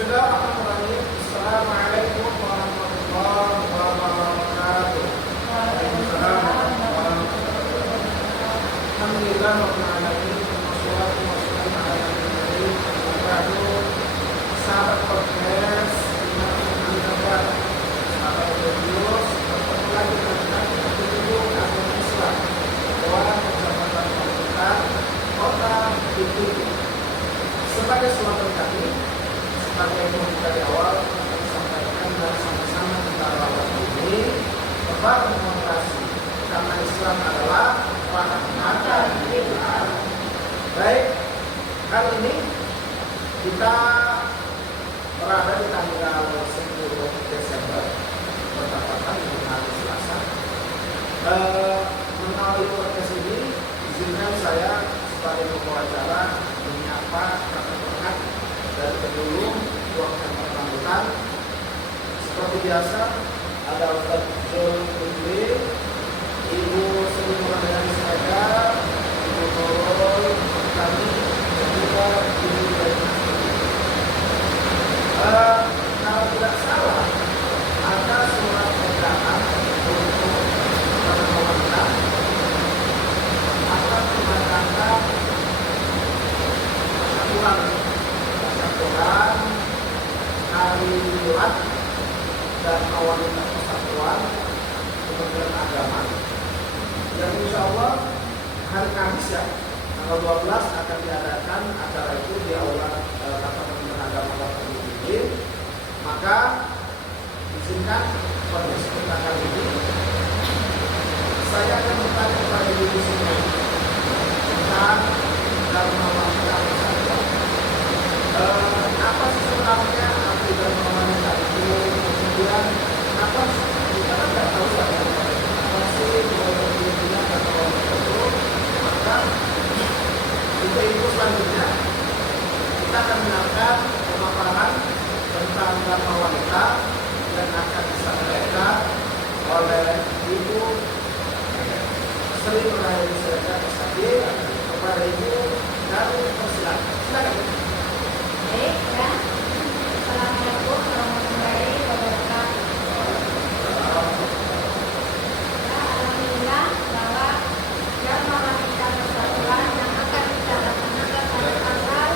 Bismillahirrahmanirrahim. Assalamualaikum warahmatullahi wabarakatuh. Waalaikumsalam warahmatullahi wabarakatuh. Alhamdulillah rabbil alamin. Wassalatu wassalamu ala nabiyyil karim. Sahabat podcast, sahabat Radius, bertemu lagi dengan Petunjuk Agama Islam Dewan Kecamatan Pacitan, Kota Bukit. Sebagai suatu kami, sebagai pembuka di awal, kami sampaikan dan sama-sama kita rawat ini membangun demokrasi, karena Islam adalah rahmatan lil alamin. Baik, kali ini kita berada di tanggal 10 Desember bertepatan dengan hari Selasa. Melalui podcast ini, izinkan saya sebagai pembawa acara menyapa rekan-rekan dari pendulum ruang yang bersangkutan. Seperti biasa, ada Ustaz Jul Kudri, Ibu Sri Mulyani Siregar, Ibu Nurul kami, dan juga Ibu Deni. Kalau tidak salah, ada surat edaran untuk pemerintah akan mengadakan persatuan hari Milad dan awalnya persatuan Kementerian Agama, yang insya Allah hari Kamis ya, tanggal 12 akan diadakan acara itu di aula kantor Kementerian Agama Kota Bukit. Maka izinkan pada kesempatan kali ini saya akan bertanya kepada ibu semua tentang Dharma Wanita Persatuan. Apa sih sebenarnya arti Dharma Wanita itu? Kemudian apa sih? Kita kan tidak tahu ya apa sih intinya Dharma Wanita itu. Maka itu selanjutnya kita akan mendengarkan pemaparan tentang Dharma Wanita yang akan disampaikan oleh Ibu Sri Mulyani Siregar kepada Ibu dari persilakan. Silakan. Baik, ya. Assalamualaikum warahmatullahi wabarakatuh. Ya, alhamdulillah bahwa Dharma Wanita Persatuan yang akan kita laksanakan pada tanggal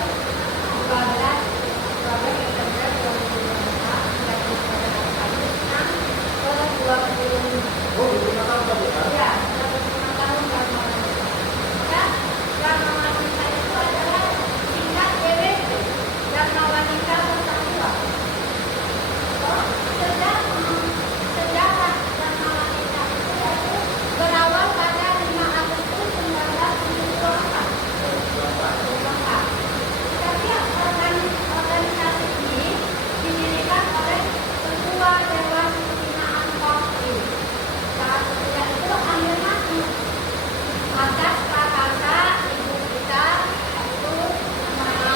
12 Desember 2024 menjadi pada hari Kamis ke-20. Oh, 25 tahun tadi ya? Ya, 25 tahun Dharma Wanita. Ya, Dharma Wanita itu adalah singkat DWP, Dharma Wanita Persatuan. Sejarah Dharma Wanita itu yaitu berawal pada 5 Agustus 1974. Setiap organisasi ini didirikan oleh Ketua Dewan Pembinaan Polri. Saat sesudah itu ambil mati atas kata ibu kita, yaitu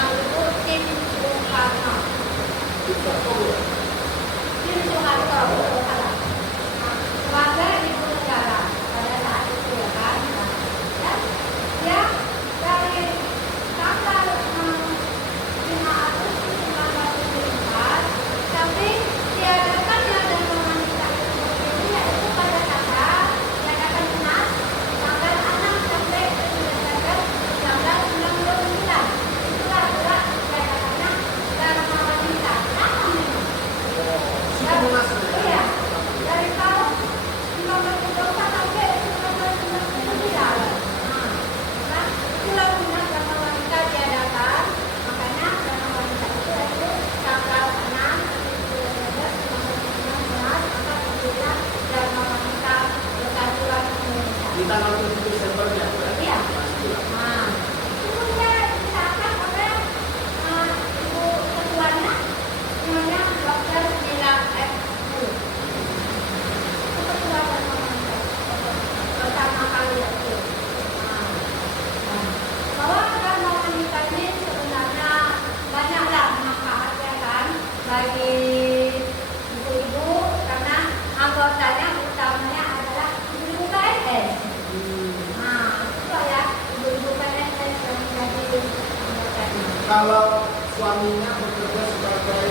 Ibu Tim Soekarno. Tim Soekarno, betul salah. Sebagai ibu negara pada saat itu ya kan. Dan ya dari tanggal 5 Agustus 1974 sampai diadakannya Dharma Wanita itu sendiri yaitu pada tanggal diadakan Munas tanggal 6 sampai 7 Desember 1999. Itulah pula diadakannya Dharma Wanita. Sama memang. Iya, dari tahun 1924 sampai 1999. Nah, itulah Munas Dharma Wanita diadakan. Makanya Dharma Wanita itu yaitu tanggal 6 Desember 1999, maka itulah Dharma Wanita Persatuan Indonesia. Di tanggal 7 Desembernya, ya? Iya. Pastilah. Nah, kemudian disahkan oleh ibu ketuanya, namanya Dr. Bila F. Itu ketua Dharma Wanita pertama kali itu. Bahwa Dharma Wanita ini sebenarnya banyaklah manfaatnya kan bagi ibu-ibu, karena anggotanya utamanya adalah ibu-ibu PNS. Nah, itu ya ibu-ibu PNS yang menjadi anggotanya. Kalau suaminya bekerja sebagai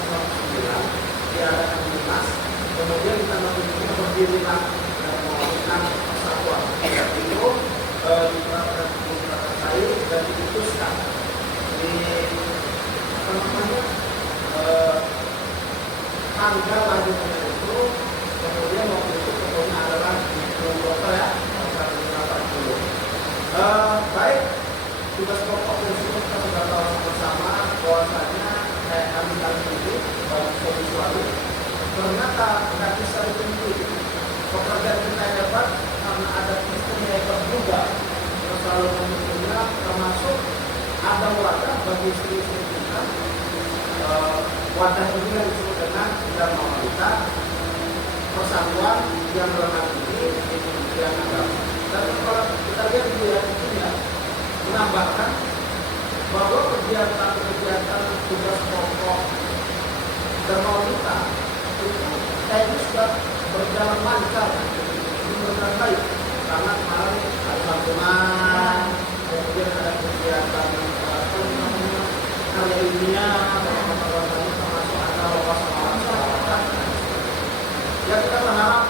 1999 diadakan Munas, kemudian di tanggal 7 berdirilah Dharma Wanita Persatuan. Itu diterapkan terkait dan diputuskan di apa namanya tanggal lahirnya itu, kemudian waktu itu ketuanya adalah Ibu Dokter ya, tahun 1980. Baik, tugas pokok prinsipnya kita sudah tahu sama-sama bahwasanya kayak kami ini bagi suami ternyata nggak bisa dituntut pekerjaan kita hebat karena ada istri yang hebat juga yang selalu mendukungnya, termasuk ada wadah bagi istri-istri kita. Wadah ini yang disebut dengan Dharma Wanita Persatuan yang dalam ini di Kementerian Agama. Dan kalau kita lihat di ini ya, menambahkan bahwa kegiatan tugas pokok Dharma Wanita itu kayaknya sudah berjalan lancar, berjalan baik, karena kemarin ada santunan, kemudian ada kegiatan karya ilmiah, termasuk ada wawasan. Ya kita berharap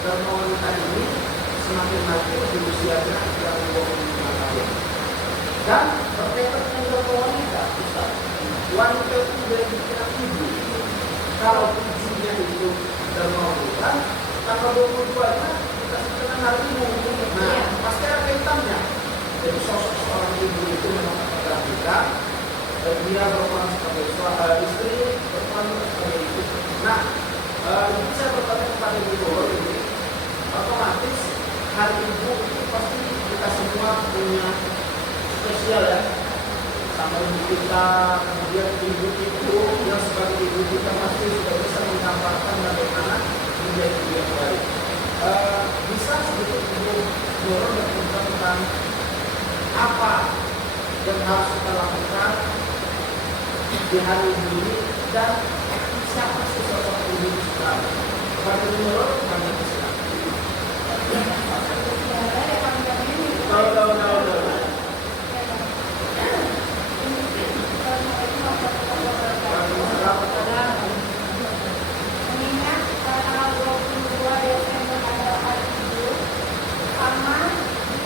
Dharma Wanita ini semakin maju di usianya yang 25 tahun. Dan berkaitan dengan Dharma Wanita, wanita itu identiknya ibu. Kalau tujuhnya itu Dharma Wanita, tanggal 22-nya kita sebutkan hari ibu. Nah, pasti ada kaitannya. Jadi sosok seorang ibu itu memang adalah kita. Dia berperan sebagai istri, berperan sebagai ibu. Nah, ini saya bertanya kepada ibu Doro ini, otomatis hari ibu itu pasti kita semua punya spesial ya sama ibu kita. Kemudian ibu itu yang sebagai ibu kita pasti sudah bisa menggambarkan bagaimana menjadi ibu yang baik. Bisa sedikit ibu Doro bercerita tentang apa yang harus kita lakukan di hari ini dan siapa sih sosok ibu sekarang? Pada ibu Doro kami silakan. Mengingat tanggal 22 Desember adalah hari ibu, sama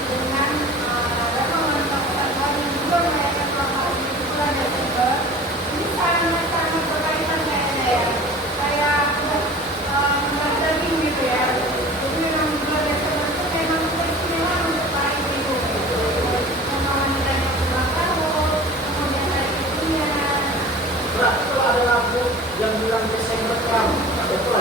dengan Dharma Wanita Persatuan yang juga merayakan ulang tahun di bulan Desember, ini sangat-sangat berkaitan kayaknya ya. Kayak udah daging gitu ya. Jadi memang bulan Desember itu memang istimewa untuk para ibu. Memang wanitanya ulang tahun, kemudian hari ibunya. Nah, itu ada lagu yang bilang Desember terang. Betul.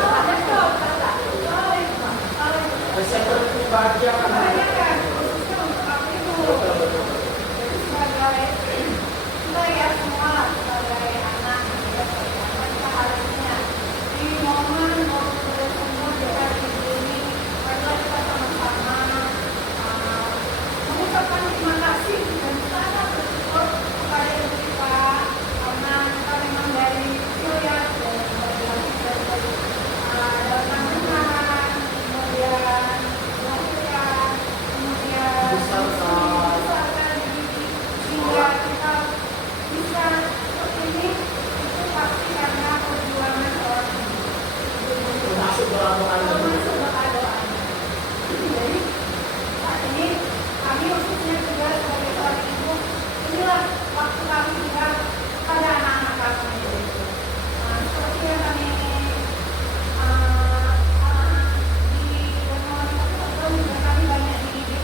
Desember itu bahagia kan? Khususnya untuk aku itu. Jadi sebagai kita ya semua sebagai anak ya, kita harusnya di momen 20 Desember di hari ini marilah kita sama-sama mengucapkan terima kasih dan sangat bersyukur kepada ibu kita karena kita memang dari kecil ya dari dalam kandungan, kemudian melahirkan, kemudian dibesarkan hingga kita bisa seperti ini, itu pasti karena perjuangan orang ibu. Termasuk doa-doanya. Termasuk doa-doanya. Jadi saat ini kami khususnya juga sebagai seorang ibu, inilah waktu kami juga pada anak-anak kami. Seperti yang kami di Dharma Wanita Persatuan juga kami banyak dididik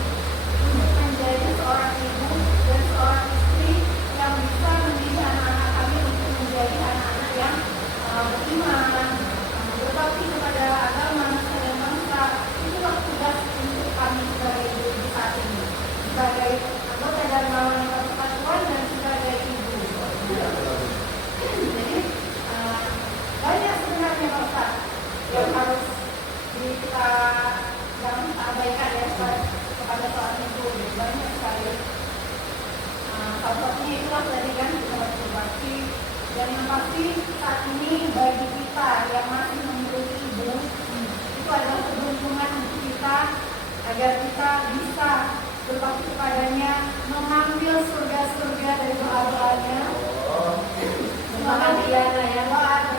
untuk menjadi seorang ibu dan seorang istri yang bisa mendidik anak-anak kami untuk menjadi anak-anak yang beriman, berbakti kepada agama, nusa dan bangsa. Itulah tugas untuk kami sebagai ibu saat ini, sebagai anggota Dharma Wanita Persatuan dan sebagai ibu. Jadi banyak sebenarnya Pak Ustaz yang harus kita jangan kita abaikan ya kepada seorang ibu. Banyak sekali. Salah satunya itulah tadi kan kita harus berbakti. Dan yang pasti saat ini bagi kita yang masih memiliki ibu itu adalah keberuntungan untuk kita agar kita bisa berbakti kepadanya, mengambil surga-surga dari doa-doanya. Semoga dia ya doa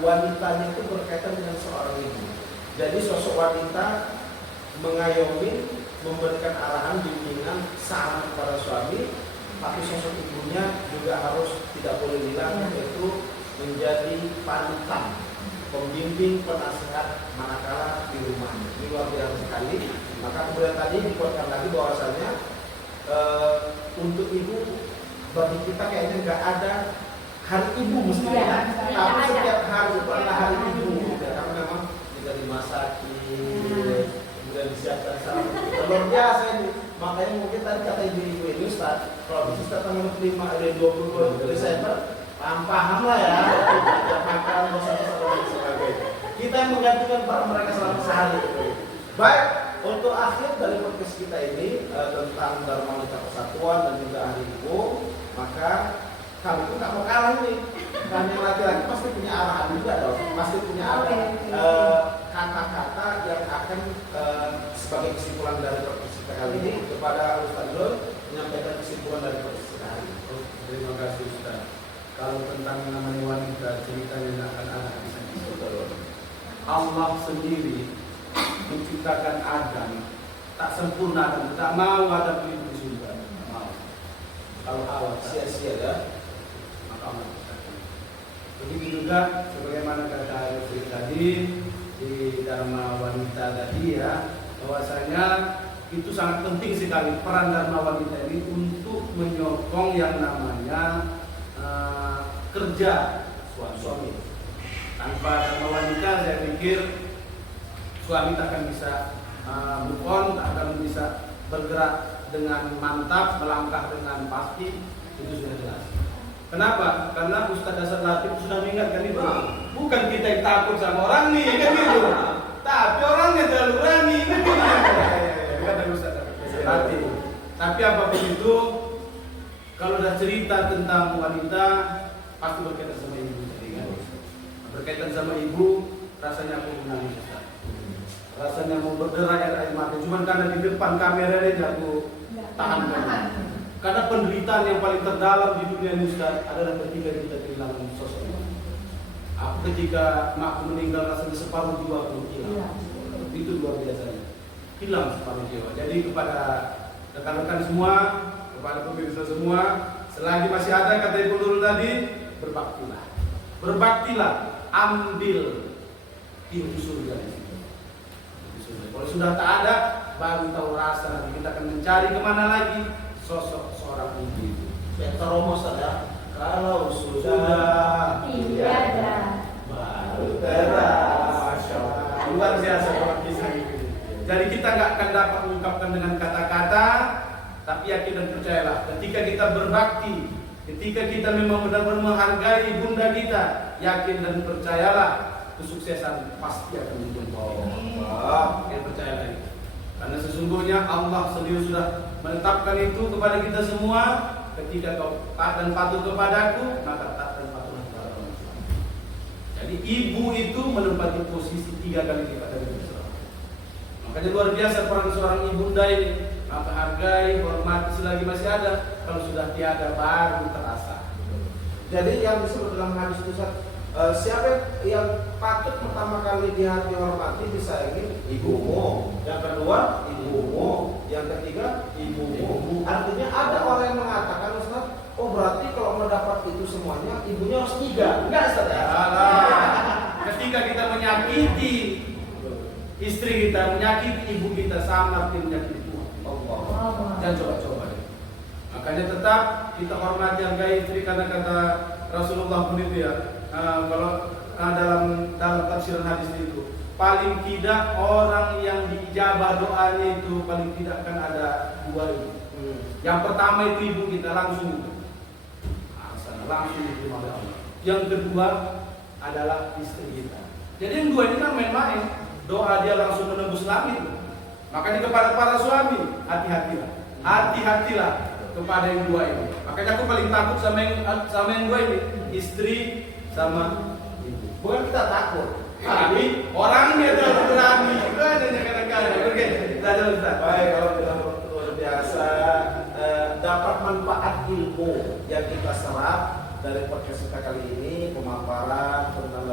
wanitanya itu berkaitan dengan seorang ibu. Jadi sosok wanita mengayomi, memberikan arahan, bimbingan, saran kepada suami, tapi sosok ibunya juga harus tidak boleh hilang, yaitu menjadi panutan, pembimbing, penasihat manakala di rumahnya. Ini luar biasa sekali. Maka kemudian tadi dikuatkan lagi bahwasanya untuk ibu, bagi kita kayaknya nggak ada hari ibu mestinya, tapi setiap hari itu adalah hari ibu, karena memang kita dimasakin, kemudian disiapkan sarapan. Luar biasa ini. Makanya mungkin tadi kata ibu-ibu ini Ustaz, kalau bisa tanggal 22 Desember, paham lah ya, makan dosa-dosa dan sebagainya. Kita yang menggantikan para mereka selama sehari. Baik, untuk akhir dari podcast kita ini tentang Dharma Wanita Persatuan dan juga Hari Ibu, maka kami pun nggak mau kalah nih. Kan yang laki-laki pasti punya arahan juga dong, pasti punya kata-kata yang akan sebagai kesimpulan dari podcast kita kali ini kepada Ustaz Dul menyampaikan kesimpulan dari podcast kita hari ini. Terima kasih Ustaz. Kalau tentang namanya wanita, ceritanya tidak akan ada habis-habis. Allah sendiri menciptakan Adam tak sempurna dan tak mau ada pelindung surga. Mau. Kalau awal sia-sia ya, maka Allah ciptakan. Begitu juga sebagaimana kata Ustaz tadi di Dharma Wanita tadi ya, bahwasanya itu sangat penting sekali peran Dharma Wanita ini untuk menyokong yang namanya kerja suami. Tanpa Dharma Wanita saya pikir suami tak akan bisa move on, tak akan bisa bergerak dengan mantap, melangkah dengan pasti, itu sudah jelas. Kenapa? Karena Ustaz Dasar Latif sudah mengingatkan itu. Bukan kita yang takut sama orang nih, kan gitu. Tapi orangnya terlalu berani, kan gitu. Kata Ustaz Dasar Latif. Tapi apapun itu, kalau udah cerita tentang wanita, pasti berkaitan sama ibu tadi kan. Berkaitan sama ibu, rasanya aku menangis Ustaz. Rasanya mau bergerak air mata, cuma karena di depan kamera aja aku tahan. Karena penderitaan yang paling terdalam di dunia ini Ustaz adalah ketika kita kehilangan sosok. Aku ketika makku meninggal rasanya separuh jiwa aku hilang. Itu luar biasa. Hilang separuh jiwa. Jadi kepada rekan-rekan semua, kepada pemirsa semua, selagi masih ada kata Ibu Nurul tadi, berbaktilah. Berbaktilah, ambil pintu surga di situ. Kalau sudah tak ada, baru tahu rasa nanti kita akan mencari kemana lagi sosok seorang ibu itu. Romo saja. Kalau sudah tiada, baru terang. Masya Allah. Luar biasa orang kisah ini. Jadi kita nggak akan dapat mengungkapkan dengan kata-kata, tapi yakin dan percayalah. Ketika kita berbakti, ketika kita memang benar-benar menghargai bunda kita, yakin dan percayalah kesuksesan pasti akan menjemput. Yang percayalah itu. Karena sesungguhnya Allah sendiri sudah menetapkan itu kepada kita semua. Ketika kau taat dan patuh kepadaku, maka taat dan patuhlah kepada orang tua. Jadi ibu itu menempati posisi 3 kali lipat dari Islam. Makanya luar biasa peran seorang ibunda ini. Maka hargai, hormati selagi masih ada. Kalau sudah tiada baru terasa. Jadi yang disebut dalam hadis itu siapa yang patut pertama kali dihormati, disayangi? Ibumu. Yang kedua, ibumu. Yang ketiga, ibumu. Artinya ada orang yang mengatakan, Ustaz, oh berarti kalau mendapat itu semuanya, ibunya harus 3. Enggak, Ustaz ya? Ketika kita menyakiti istri kita, menyakiti ibu kita, sama arti menyakiti Tuhan. Dan coba-coba. Makanya tetap kita hormati, hargai istri, karena kata Rasulullah pun itu ya. Kalau dalam tafsiran hadis itu, paling tidak orang yang diijabah doanya itu paling tidak akan ada 2 itu. Yang pertama itu ibu kita langsung diterima oleh Allah. Yang kedua adalah istri kita. Jadi yang 2 ini kan main-main. Doa dia langsung menembus langit. Makanya kepada para suami, hati-hatilah kepada yang 2 ini. Makanya aku paling takut sama yang 2 ini, istri sama ibu. Bukan kita takut, tapi orangnya terlalu berani. Itu adanya kadang-kadang. Oke, kita ada Ustaz. Baik, kalau kita luar biasa dapat manfaat ilmu yang kita serap dari podcast kita kali ini, pemaparan tentang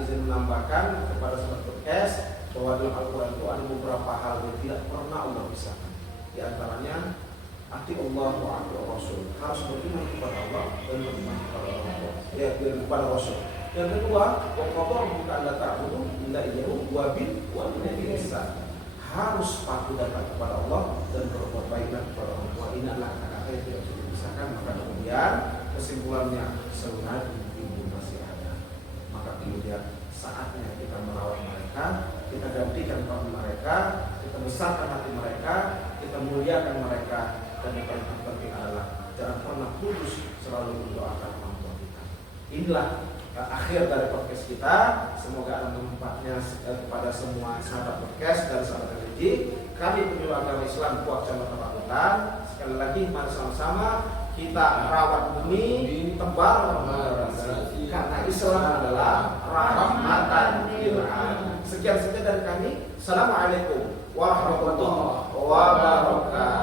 izin menambahkan kepada sahabat podcast bahwa dalam Al-Quran itu ada beberapa hal yang tidak pernah Allah pisahkan. Di antaranya ati Allah wa ati Rasul, harus beriman kepada Allah dan beriman kepada Rasul. Ya, kepada Rasul. Yang kedua, wa qadara rabbuka alla ta'budu illa iyyahu wa bil walidayni ihsana. Harus patuh dan taat kepada Allah dan berbuat baiklah kepada orang tua. Ini adalah kata-kata yang tidak bisa dipisahkan. Maka kemudian kesimpulannya, selagi ibu masih ada, maka kemudian saatnya kita merawat mereka, kita gantikan peran mereka, kita besarkan hati mereka, kita muliakan mereka, dan yang paling penting adalah jangan pernah putus selalu mendoakan orang tua kita. Inilah akhir dari podcast kita. Semoga ada manfaatnya kepada semua sahabat podcast dan sahabat religi. Kami penyuluh agama Islam Puak Kecamatan Pakutan. Sekali lagi mari sama-sama kita rawat bumi, tebar generasi, karena Islam adalah rahmatan lil alamin. Sekian saja dari kami. Assalamualaikum warahmatullahi wabarakatuh.